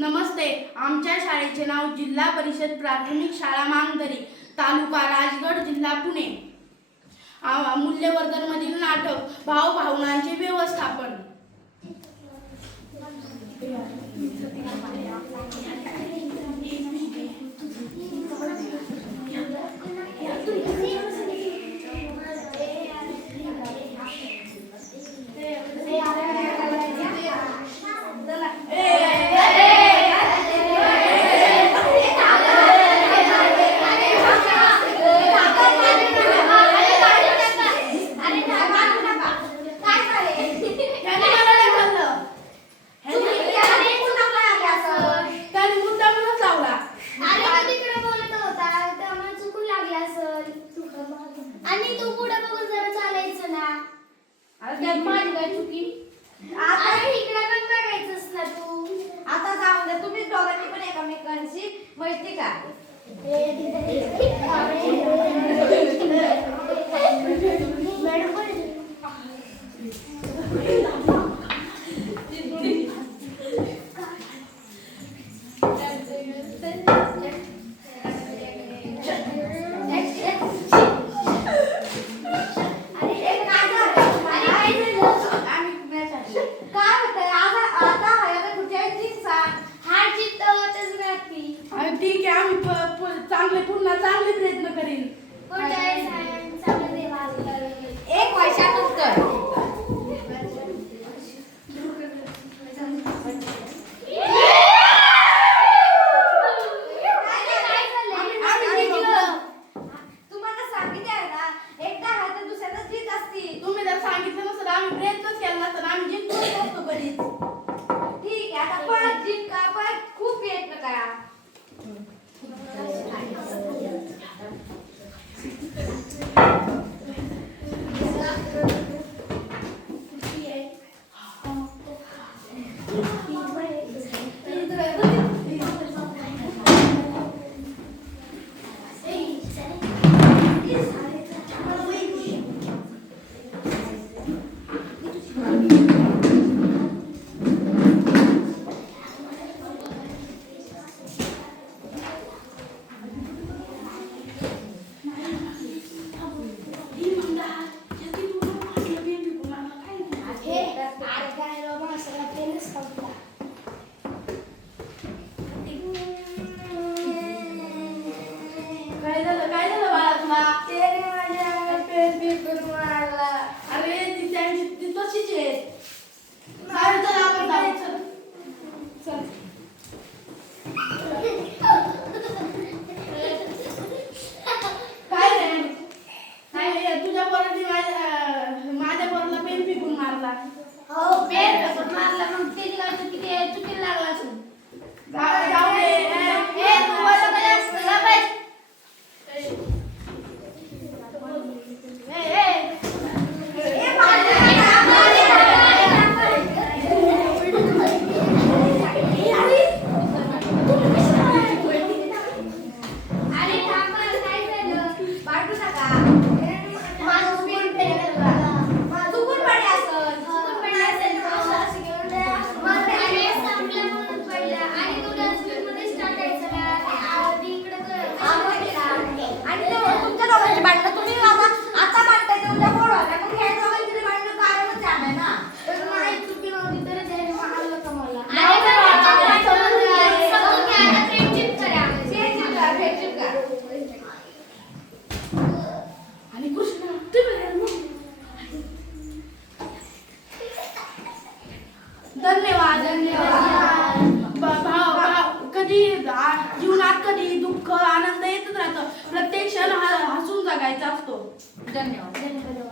नमस्ते. आमच्या शाळेचे नाव जिल्हा परिषद प्राथमिक शाळा मांगदरी, तालुका राजगड, जिल्हा पुणे. मूल्यवर्धन मधील नाटक भावभावनांचे व्यवस्थापन. आणि तू पुढे बघून जरा चालायचं ना. त्यात माझी काय चुकी? आता इकडे पण बघायचंस ना तू. आता जाऊन दे, तुम्ही दोघांनी पण एकमेकांशी मैत्री का. ठीक आहे, आम्ही पुन्हा चांगले प्रयत्न करीन. एक वर्षातच कर. तुम्हाला सांगितलं आहे ना, एकदा हात दुसऱ्याला जीत असती. तुम्ही जर सांगितलं नसतं आम्ही प्रयत्नच केला नसता, आम्ही जिंकूच नसतो कधीच. ठीक आहे, आता परत जिंका, परत खूप प्रयत्न करा. काय झालं बाळा तुला? मारला. अरे ती तशीच आहे. चल आपण जाऊ, चल. चल. काय रे? तुझ्या पोराने माझ्या पोराला पेन फेकून मारला. हो, पेन फेकून मारला. मग त्याची काय चुकीला लागला असेल. जाऊ दे. तू बरोबर असतं ना बाई. धन्यवाद. जीवनात कधी दुःख आनंद येतच राहतं. प्रत्येक क्षण हसून जगायचा असतो. धन्यवाद.